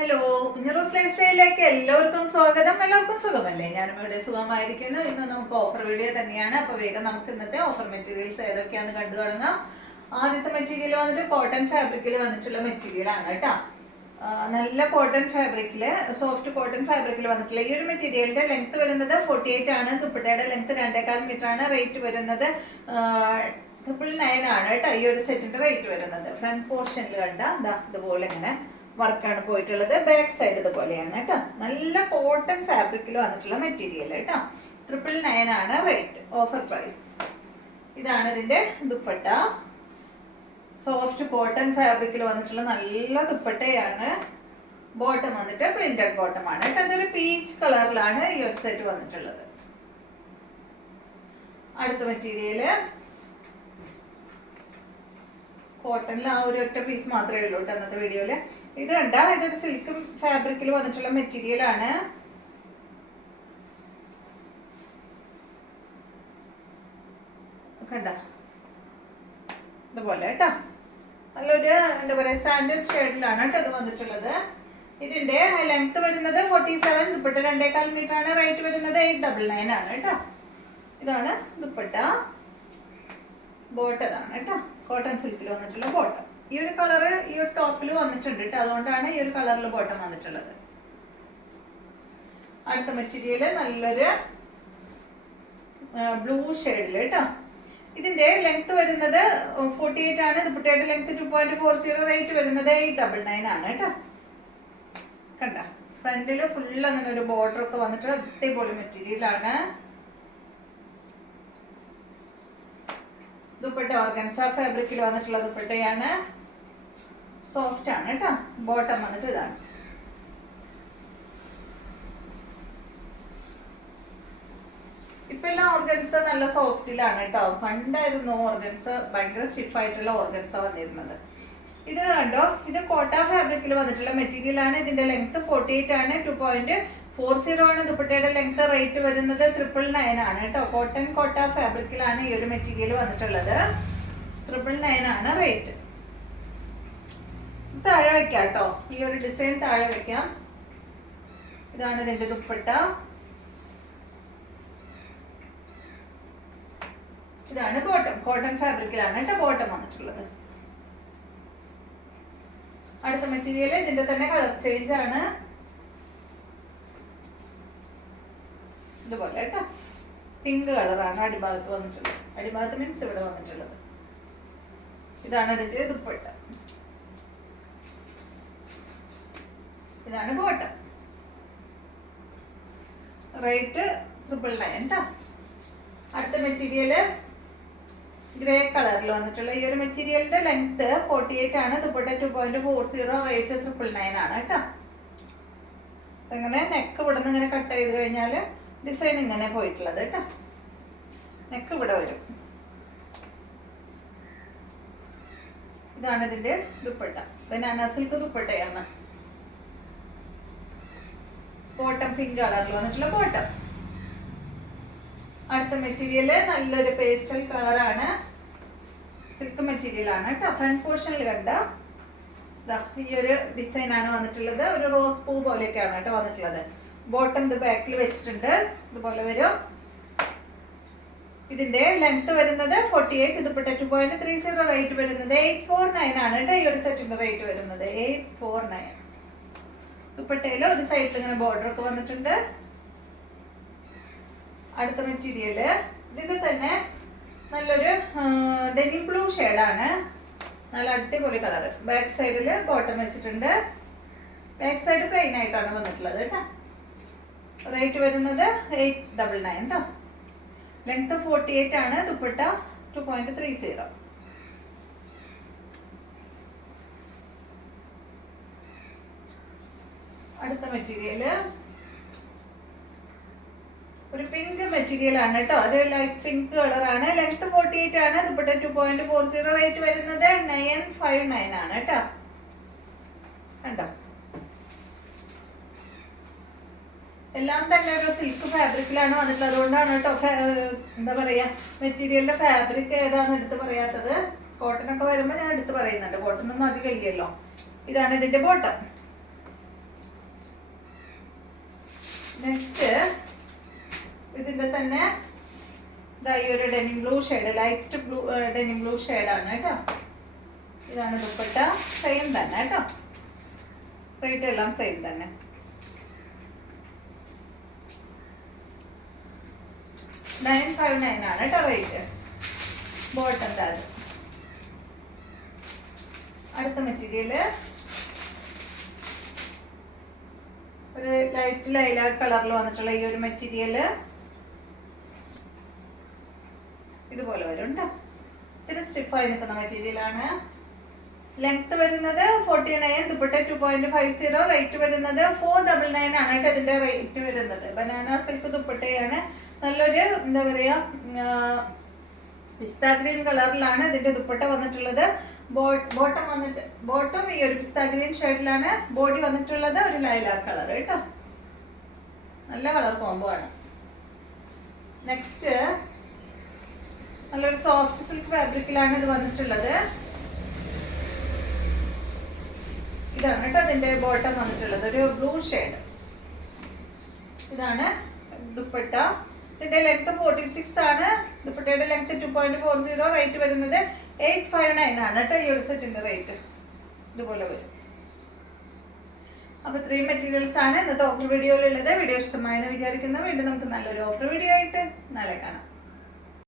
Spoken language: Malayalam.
ഹലോ, കുഞ്ഞറോസ് ലൈഫ് സ്റ്റൈലിലേക്ക് എല്ലാവർക്കും സ്വാഗതം. എല്ലാവർക്കും സുഖമല്ലേ? ഞാനും ഇവിടെ സുഖമായിരിക്കുന്നു. ഇന്ന് നമുക്ക് ഓഫർ വീഡിയോ തന്നെയാണ്. അപ്പൊ വേഗം നമുക്ക് ഇന്നത്തെ ഓഫർ മെറ്റീരിയൽസ് ഏതൊക്കെയാന്ന് കണ്ടു തുടങ്ങാം. ആദ്യത്തെ മെറ്റീരിയൽ വന്നിട്ട് കോട്ടൺ ഫാബ്രിക്കിൽ വന്നിട്ടുള്ള മെറ്റീരിയൽ ആണ് കേട്ടോ. നല്ല കോട്ടൺ ഫാബ്രിക്കില്, സോഫ്റ്റ് കോട്ടൺ ഫാബ്രിക്കിൽ വന്നിട്ടുള്ള ഈ ഒരു മെറ്റീരിയലിന്റെ ലെങ്ത് വരുന്നത് 48 ആണ്. ദുപ്പട്ടയുടെ ലെങ്ത് 2.25 മീറ്റർ ആണ്. റേറ്റ് വരുന്നത് 999 ആണ് കേട്ടോ. ഈ ഒരു സെറ്റിന്റെ റേറ്റ് വരുന്നത്. ഫ്രണ്ട് പോർഷനിൽ കണ്ട ഇതുപോലെ ഇങ്ങനെ വർക്കാണ് പോയിട്ടുള്ളത്. ബാക്ക് സൈഡ് ഇതുപോലെയാണ് കേട്ടോ. നല്ല കോട്ടൺ ഫാബ്രിക്കിൽ വന്നിട്ടുള്ള മെറ്റീരിയൽ കേട്ടോ. 999 ആണ് റേറ്റ്, ഓഫർ പ്രൈസ്. ഇതാണ് ഇതിന്റെ ദുപ്പട്ട. സോഫ്റ്റ് കോട്ടൺ ഫാബ്രിക്കിൽ വന്നിട്ടുള്ള നല്ല ദുപ്പട്ടയാണ്. ബോട്ടം വന്നിട്ട് പ്രിന്റഡ് ബോട്ടം ആണ് കേട്ടോ. അതൊരു പീച്ച് കളറിലാണ് ഈ ഒരു സെറ്റ് വന്നിട്ടുള്ളത്. അടുത്ത മെറ്റീരിയല് കോട്ടണിൽ ആ ഒരു ഒറ്റ പീസ് മാത്രമേ ഉള്ളൂ കേട്ടോ അന്നത്തെ വീഡിയോയില്. ഇത് കണ്ട, ഇതൊരു സിൽക്ക് ഫാബ്രിക്കിൽ വന്നിട്ടുള്ള മെറ്റീരിയൽ ആണ്. കണ്ട ഇതുപോലെ കേട്ടോ. നല്ലൊരു എന്താ പറയാ സാൻഡൽ ഷെയ്ഡിലാണ് കേട്ടോ ഇത് വന്നിട്ടുള്ളത്. ഇതിന്റെ ലെങ്ത് വരുന്നത് 47, ദുപ്പട്ട 2.25 മീറ്റർ ആണ്. റേറ്റ് വരുന്നത് 899 ആണ് കേട്ടോ. ഇതാണ് ദുപ്പട്ട. ബോട്ടതാണ് കേട്ടോ. കോട്ടൺ സിൽക്കിൽ വന്നിട്ടുള്ള ബോട്ടം. ഈ ഒരു കളറ് ഈ ഒരു ടോപ്പിൽ വന്നിട്ടുണ്ട് കേട്ടോ. അതുകൊണ്ടാണ് ഈ ഒരു കളറിൽ ബോട്ടം വന്നിട്ടുള്ളത്. അടുത്ത മെറ്റീരിയൽ നല്ലൊരു ബ്ലൂ ഷെയ്ഡിൽ കേട്ടോ. ഇതിന്റെ ലെങ്ത് വരുന്നത് 48 ആണ്. ദുപ്പട്ടയുടെ ലെങ്ത് 2.40. റേറ്റ് വരുന്നത് 899 ആണ് കേട്ടോ. കണ്ട, ഫ്രണ്ടില് ഫുൾ അങ്ങനെ ഒരു ബോർഡർ ഒക്കെ വന്നിട്ട് അടിപൊളി മെറ്റീരിയൽ ആണ്. ദുപ്പട്ട ഓർഗൻസ ഫാബ്രിക്കിൽ വന്നിട്ടുള്ള ദുപ്പട്ടയാണ്. സോഫ്റ്റ് ആണ് കേട്ടോ. ബോട്ടം വന്നിട്ട് ഇതാണ്. ഇപ്പൊ എല്ലാം ഓർഗൻസ നല്ല സോഫ്റ്റിലാണ് കേട്ടോ. പണ്ടായിരുന്നു ഓർഗൻസ ഭയങ്കര സ്റ്റിഫ് ആയിട്ടുള്ള ഓർഗൻസ വന്നിരുന്നത്. ഇത് കണ്ടോ, ഇത് കോട്ട ഫാബ്രിക്കിൽ വന്നിട്ടുള്ള മെറ്റീരിയൽ ആണ്. ഇതിന്റെ ലെങ്ത് 48 ആണ്. 2.40 ആണ് ദുപ്പട്ടയുടെ ലെങ്ത്. റേറ്റ് വരുന്നത് 999 ആണ് കേട്ടോ. കോട്ടൺ കോട്ട ഫാബ്രിക്കിലാണ് ഈ ഒരു മെറ്റീരിയൽ വന്നിട്ടുള്ളത്. 999 ആണ് റേറ്റ്. താഴെ വെക്കാം കേട്ടോ. ഈ ഒരു ഡിസൈൻ താഴെ വെക്കാം. ഇതാണ് ഇതിന്റെ ദുപ്പട്ട. ഇതാണ് ബോട്ടം. കോട്ടൺ ഫാബ്രിക്കിലാണ് കേട്ടോ ബോട്ടം വന്നിട്ടുള്ളത്. അടുത്ത മെറ്റീരിയൽ ഇതിന്റെ തന്നെ കളർ ചേഞ്ച് ആണ്. ഇതുപോലെ കേട്ടോ. പിങ്ക് കളറാണ് അടിഭാഗത്ത് വന്നിട്ടുള്ളത്. അടിഭാഗത്ത് മീൻസ് ഇവിടെ വന്നിട്ടുള്ളത്. ഇതാണ് ഇതിന്റെ ദുപ്പട്ട. ഇതാണ് ബോട്ടം. റേറ്റ് 999 കേട്ടോ. അടുത്ത മെറ്റീരിയല് ഗ്രേ കളറിൽ വന്നിട്ടുള്ള ഈ ഒരു മെറ്റീരിയലിന്റെ ലെങ്ത് 48 ആണ്. ദുപ്പട്ട 2.40. റേറ്റ് 999 ആണ് കേട്ടോ. അങ്ങനെ നെക്ക് ഇവിടെ നിന്ന് ഇങ്ങനെ കട്ട് ചെയ്ത് കഴിഞ്ഞാല് ഡിസൈൻ ഇങ്ങനെ പോയിട്ടുള്ളത് കേട്ടോ. നെക്ക് ഇവിടെ വരും. ഇതാണ് ഇതിന്റെ ദുപ്പട്ട. ബനാന സിൽക്ക് ദുപ്പട്ടയാണ്. ബോട്ടം പിങ്ക് കളറിൽ വന്നിട്ടുള്ള ബോട്ടം. അടുത്ത മെറ്റീരിയല് നല്ലൊരു പേസ്റ്റൽ കളറാണ്. സിൽക്ക് മെറ്റീരിയൽ ആണ് കേട്ടോ. ഫ്രണ്ട് പോർഷനിൽ കണ്ട ഈ ഒരു ഡിസൈൻ ആണ് വന്നിട്ടുള്ളത്. ഒരു റോസ് പൂ പോലെയൊക്കെയാണ് കേട്ടോ വന്നിട്ടുള്ളത്. ബോട്ടം ഇത് ബാക്കിൽ വെച്ചിട്ടുണ്ട്. ഇതുപോലെ വരും. ഇതിന്റെ ലെങ്ത് വരുന്നത് 48. ദുപ്പട്ട 2.30. റേറ്റ് വരുന്നത് 849 ആണ് കേട്ടോ. ഈ ഒരു സെറ്റിന്റെ റേറ്റ് വരുന്നത് 849. ദുപ്പട്ടയില് ഒരു സൈഡിൽ ഇങ്ങനെ ബോർഡർ ഒക്കെ വന്നിട്ടുണ്ട്. അടുത്ത മെറ്റീരിയല് ഇതിന്റെ തന്നെ നല്ലൊരു ഡെനിം ബ്ലൂ ഷെയ്ഡാണ്. നല്ല അടിപൊളി കളർ. ബാക്ക് സൈഡില് ബോട്ടം വെച്ചിട്ടുണ്ട്. ബാക്ക് സൈഡ് പ്ലെയിൻ ആയിട്ടാണ് വന്നിട്ടുള്ളത് കേട്ടോ. റേറ്റ് വരുന്നത് 899 കേട്ടോ. ലെങ്ത് 48 ആണ്. ദുപ്പട്ട 2.30. അടുത്ത മെറ്റീരിയല് ഒരു പിങ്ക് മെറ്റീരിയൽ ആണ് കേട്ടോ. ഒരു ലൈറ്റ് പിങ്ക് കളറാണ്. ലെങ്ത് 48 ആണ്. ദുപ്പട്ട 2.40. റേറ്റ് വരുന്നത് 959 ആണ് കേട്ടോ. കണ്ടോ, എല്ലാം തന്നെ ഒരു സിൽക്ക് ഫാബ്രിക്കിലാണ് വന്നിട്ടുള്ളത്. അതുകൊണ്ടാണ് കേട്ടോ എന്താ പറയാ മെറ്റീരിയലിന്റെ ഫാബ്രിക് ഏതാന്ന് എടുത്ത് പറയാത്തത്. കോട്ടൺ ഒക്കെ വരുമ്പോൾ ഞാൻ എടുത്ത് പറയുന്നുണ്ട്. കോട്ടൺ ഒന്നും അധികം ഇല്ലല്ലോ. ഇതാണ് ഇതിന്റെ ബോട്ടം. നെക്സ്റ്റ് ഇതിന്റെ തന്നെ ഈ ഒരു denim blue shade, light blue denim blue ഷെയ്ഡാണ് കേട്ടോ. ഇതാണ് ദുപ്പട്ട. സെയിം തന്നെ കേട്ടോ, റേറ്റ് എല്ലാം സെയിം തന്നെ. $959 ആണ് കേട്ടോ റേറ്റ്. ബോട്ടം താഴെ. അടുത്ത മെറ്റീരിയല് ഒരു ലൈറ്റ് ലൈലാക്ക് കളറിൽ വന്നിട്ടുള്ള ഈ ഒരു മെറ്റീരിയല് ഇതുപോലെ വരും കേട്ടോ. ഇത്തിരി സ്റ്റിഫായി നിൽക്കുന്ന മെറ്റീരിയലാണ്. ലെങ്ത് വരുന്നത് 49, ദുപ്പട്ട 2.50, റേറ്റ് വരുന്നത് $499 ആണ് കേട്ടോ ഇതിന്റെ റേറ്റ് വരുന്നത്. ബനാന സിൽക്ക് ദുപ്പട്ടയാണ്. നല്ലൊരു എന്താ പറയാ പിസ്ത ഗ്രീൻ കളറിലാണ് ഇതിന്റെ ദുപ്പട്ട വന്നിട്ടുള്ളത്. ബോട്ടം ഈ ഒരു പിസ്ത ഗ്രീൻ ഷെയ്ഡിലാണ്. ബോഡി വന്നിട്ടുള്ളത് ഒരു ലൈലാക്ക് കളർ കേട്ടോ. നല്ല കളർ കോംബോ ആണ്. നെക്സ്റ്റ് നല്ലൊരു സോഫ്റ്റ് സിൽക്ക് ഫാബ്രിക്കിലാണ് ഇത് വന്നിട്ടുള്ളത്. ഇതാണ് കേട്ടോ അതിന്റെ ബോട്ടം വന്നിട്ടുള്ളത്, ഒരു ബ്ലൂ ഷെയ്ഡ്. ഇതാണ് ദുപ്പട്ട. ഇതിന്റെ ലെങ്ത് 46 ആണ്. ദുപ്പട്ടയുടെ ലെങ്ത് 2.40, റേറ്റ് വരുന്നത് $859 ആണ് കേട്ടോ ഈ ഒരു സെറ്റിന്റെ റേറ്റ്. ഇതുപോലെ വരും. അപ്പൊ 3 മെറ്റീരിയൽസ് ആണ് ഇന്നത്തെ ഓഫർ വീഡിയോയിലുള്ളത്. വീഡിയോ ഇഷ്ടമായെന്ന് വിചാരിക്കുന്നു. വീണ്ടും നമുക്ക് നല്ലൊരു ഓഫർ വീഡിയോ ആയിട്ട് നാളെ കാണാം.